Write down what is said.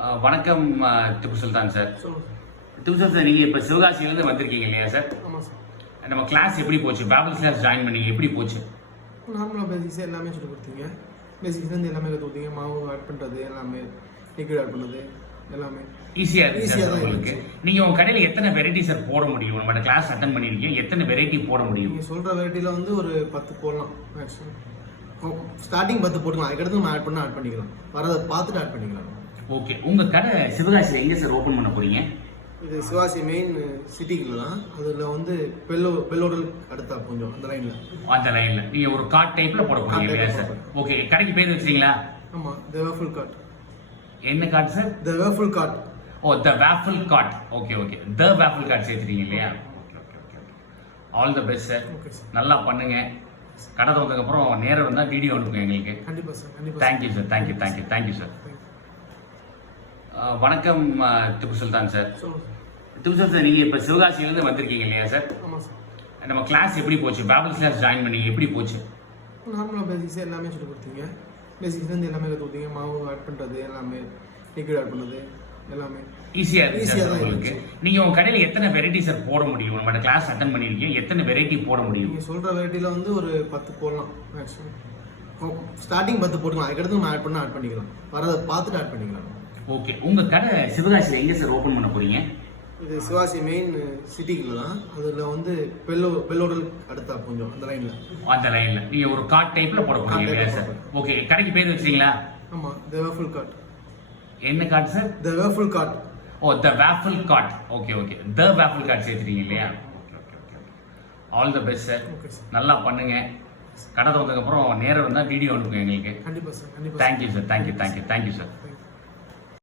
வணக்கம் திப்பு சுல்தான் சார். சொல்லுங்க திப்பு சுல்தான் சார், நீங்கள் இப்போ சிவகாசியிலேருந்து வந்திருக்கீங்க இல்லையா சார்? ஆமாம் சார். நம்ம கிளாஸ் எப்படி போச்சு? பேபிள் கிளாஸ் ஜாயின் பண்ணீங்க, எப்படி போச்சு? நார்மலாக பேசிக்ஸாக எல்லாமே சொல்லி கொடுத்தீங்க. பேசிக்ஸ்லேருந்து எல்லாமே கற்று கொடுத்தீங்க. மாவு ஆட் பண்ணுறது எல்லாமே, லிக்விட் ஆட் பண்ணுறது எல்லாமே ஈஸியாக இருந்துச்சு ஈஸியாக சார் தான் உங்களுக்கு. இருந்துச்சு. நீங்கள் உங்கள் கடையில் எத்தனை வெரைட்டி சார் போட முடியும்? நம்மளோட கிளாஸ் அட்டன் பண்ணியிருக்கீங்க, எத்தனை வெரைட்டி போட முடியும்? நீங்கள் சொல்கிற வெரைட்டியில் வந்து ஒரு 10 போடலாம் மேக்ஸிமம். ஸ்டார்டிங் 10 போட்டுக்கலாம். அதுக்கடுத்து நம்ம ஆட் பண்ணால் ஆட் பண்ணிக்கலாம். வரதை பார்த்துட்டு ஆட் பண்ணிக்கலாம். ஓகே, உங்கள் கடை சிவகாசியில் எங்கே சார் ஓப்பன் பண்ண போகிறீங்க? இது சிவாசி மெயின் சிட்டிக்குள்ள தான். அதில் வந்து பெல்லோடல் அடுத்தா கொஞ்சம் அந்த லைனில். அந்த லைனில் நீங்கள் ஒரு கார்ட் டைப்பில் போட போகிறீங்க இல்லையா சார்? ஓகே, கடைக்கு பேர் வச்சிட்டீங்களா? ஆமாம், த வேஃபுல் கார்ட். என்ன கார்ட் சார்? த வேஃபுல் கார்ட். ஓ, த வேஃபிள் கார்ட். ஓகே ஓகே, த வேஃபிள் கார்ட் சேர்த்துட்டீங்க இல்லையா? Okay okay okay okay. All the best sir. Okay sir. நல்லா பண்ணுங்க. கடை திறந்ததுக்கப்புறம் நேரம் வந்தால் வீடியோ அனுப்புங்க எங்களுக்கு. கண்டிப்பாக சார். கண்டிப்பாக. Thank you sir, thank you sir. வணக்கம் திப்பு சுல்தான் சார். சொல்லுங்கள் திப்பு சுல்தான் சார், நீங்கள் இப்போ சிவகாசியிலேருந்து வந்திருக்கீங்க இல்லையா சார்? ஆமாம் சார். நம்ம கிளாஸ் எப்படி போச்சு? பேபிள் கிளாஸ் ஜாயின் பண்ணீங்க, எப்படி போச்சு? நார்மலாக பேசிக்ஸாக எல்லாமே சொல்லி கொடுத்தீங்க. பேசிக்ஸ்லேருந்து எல்லாமே கற்று கொடுத்தீங்க. மாவு ஆட் பண்ணுறது எல்லாமே, லிக்விட் ஆட் பண்ணுறது எல்லாமே ஈஸியாக இருந்துச்சு ஈஸியாக சார் தான் உங்களுக்கு. இருந்துச்சு. நீங்கள் உங்கள் கடையில் எத்தனை வெரைட்டி சார் போட முடியும்? நம்மளோட கிளாஸ் அட்டன் பண்ணியிருக்கீங்க, எத்தனை வெரைட்டி போட முடியும்? நீங்கள் சொல்கிற வெரைட்டியில் வந்து ஒரு 10 போடலாம் மேக்ஸிமம். ஸ்டார்டிங் 10 போட்டுக்கலாம். அதுக்கடுத்து நம்ம ஆட் பண்ணால் ஆட் பண்ணிக்கலாம். வரதை பார்த்துட்டு ஆட் பண்ணிக்கலாம். ஓகே, உங்கள் கடை சிவகாசியில் எங்கே சார் ஓப்பன் பண்ண போகிறீங்க? இது சிவாசி மெயின் சிட்டிக்குள்ள தான். அதில் வந்து பெல்லோடல் அடுத்தா கொஞ்சம் அந்த லைனில். அந்த லைனில் நீங்கள் ஒரு கார்ட் டைப்பில் போட போகிறீங்க இல்லையா சார்? ஓகே, கடைக்கு பேர் வச்சிட்டீங்களா? ஆமாம், த வேஃபுல் கார்ட். என்ன கார்ட் சார்? த வேஃபுல் கார்ட். ஓ, த வேஃபிள் கார்ட். ஓகே ஓகே, த வேஃபிள் கார்ட் சேர்த்துட்டீங்க இல்லையா? Okay okay okay okay. All the best sir. Okay sir. நல்லா பண்ணுங்க. கடை திறந்ததுக்கப்புறம் நேரம் வந்தால் வீடியோ அனுப்புங்க எங்களுக்கு. கண்டிப்பாக சார். கண்டிப்பாக. Thank you sir, thank you sir.